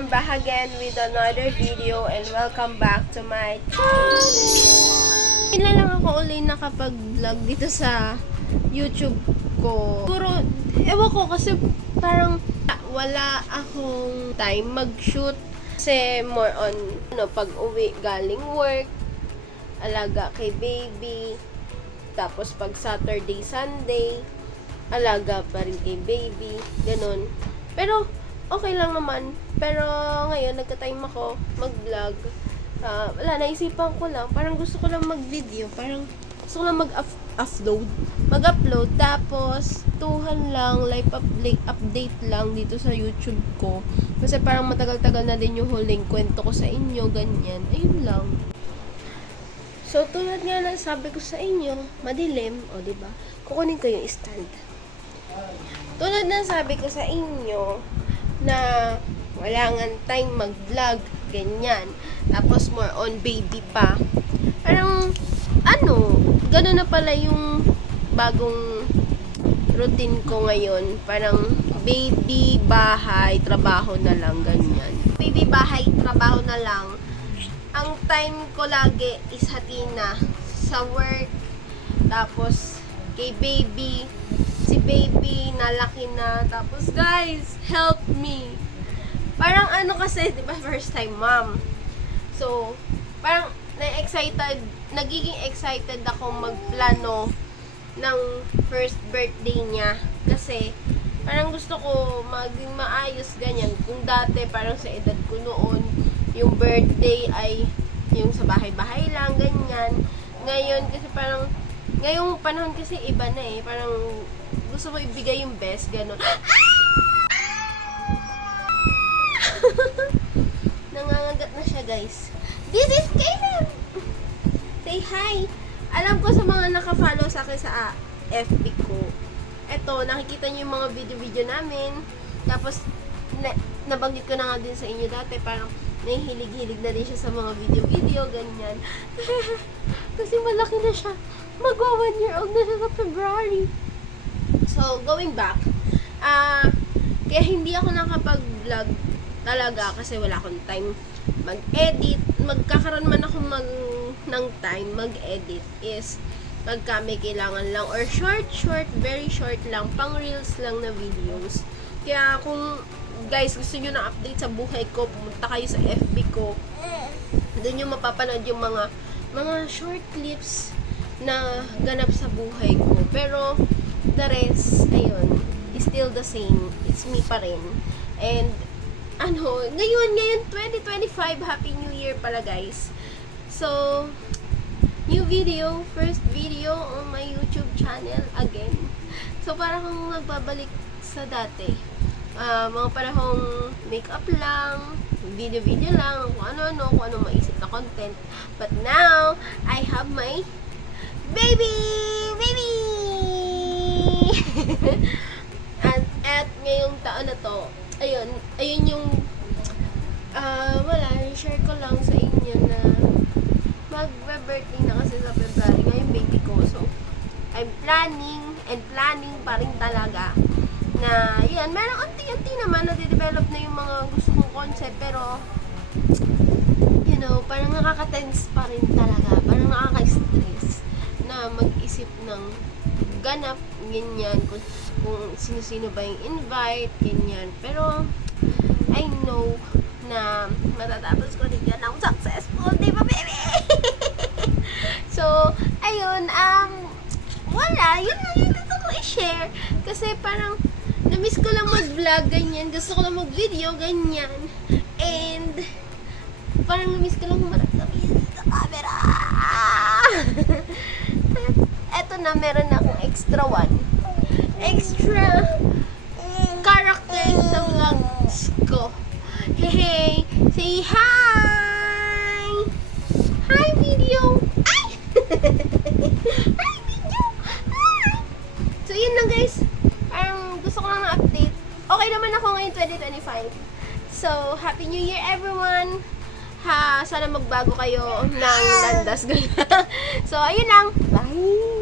I'm back again with another video and welcome back to my channel. Kailan lang ako ulit nakapag-vlog dito sa YouTube ko. Puro, ewan ko kasi parang wala akong time mag-shoot. Kasi more on, pag uwi galing work, alaga kay baby. Tapos pag Saturday, Sunday, alaga pa rin kay baby. Ganon. Pero, okay lang naman. Pero, ngayon, nagka-time ako mag-vlog. Wala, naisipan ko lang. Parang gusto ko lang mag-video. Parang gusto ko lang mag-upload. Tapos, tuhan lang, live update lang dito sa YouTube ko. Kasi parang matagal-tagal na din yung huling kwento ko sa inyo. Ganyan. Ayun lang. So, tulad nga na sabi ko sa inyo, madilim. O, diba? Kukunin ko yung stand. Tulad na sabi ko sa inyo, na wala nga time mag-vlog, ganyan. Tapos more on baby pa. Parang, gano'n na pala yung bagong routine ko ngayon. Parang, baby, bahay, trabaho na lang, ganyan. Baby, bahay, trabaho na lang. Ang time ko lagi is hatina sa work. Tapos, kay baby, si baby, nalaki na. Tapos, guys, help me. Parang kasi, di ba, first time mom. So, parang, nagiging excited ako magplano ng first birthday niya. Kasi, parang gusto ko maging maayos, ganyan. Kung dati, parang sa edad ko noon, yung birthday ay yung sa bahay-bahay lang, ganyan. Ngayon, kasi parang, ngayong panahon kasi iba na eh. Parang, gusto mo ibigay yung best, gano'n. Nangangagat na siya, guys. This is Caleb! Say hi! Alam ko sa mga nakafollow sa akin sa FB ko. Eto, nakikita niyo yung mga video-video namin. Tapos, nabanggit ko na nga din sa inyo dati. Parang, nahihilig-hilig na din siya sa mga video-video, ganyan. Kasi malaki na siya. Magwa 1 year old na siya sa February. So, going back, kaya hindi ako nakapag-vlog talaga kasi wala akong time mag-edit. Magkakaroon man ako ng time mag-edit is pagka may kailangan lang or short, very short lang, pang reels lang na videos. Kaya kung guys gusto nyo na update sa buhay ko, pumunta kayo sa FB ko. Doon nyo mapapanood yung mga short clips na ganap sa buhay ko. Pero the rest, ayun, is still the same. It's me pa rin. And, ngayon, 2025, Happy New Year pala, guys. So, new video, first video on my YouTube channel again. So, parang kung nagbabalik sa dati. Mga panahong makeup lang, video lang, kung ano maisip na content. But now, I have my baby! at ngayong taon na to, ayun yung share ko lang sa inyo na magbe-birthday na kasi sa February ngayong baby ko. So, I'm planning pa rin talaga na yan, meron unti-unti naman na-develop na yung mga gusto kong concept, pero parang nakaka-tense pa rin talaga, parang nakaka-stress na mag-isip ng ganap, ganyan, kung sino-sino ba yung invite, ganyan. Pero, I know na matatapos ko rin yan ang successful, di ba, baby? So, ayun, wala, yun lang yung gusto ko i-share. Kasi parang, na-miss ko lang mag-vlog, ganyan. Gusto ko lang mag-video, ganyan. And, parang na-miss ko lang humarap sa camera. Eto na, meron na akong extra character sa vlogs ko. Hey, say hi! Hi, video! Ay! Hi, video! Hi! So, yun lang, guys. Parang gusto ko lang na-update. Okay naman ako ngayon 2025. So, Happy New Year, everyone! Sana magbago kayo ng landas. So, ayun lang. Bye!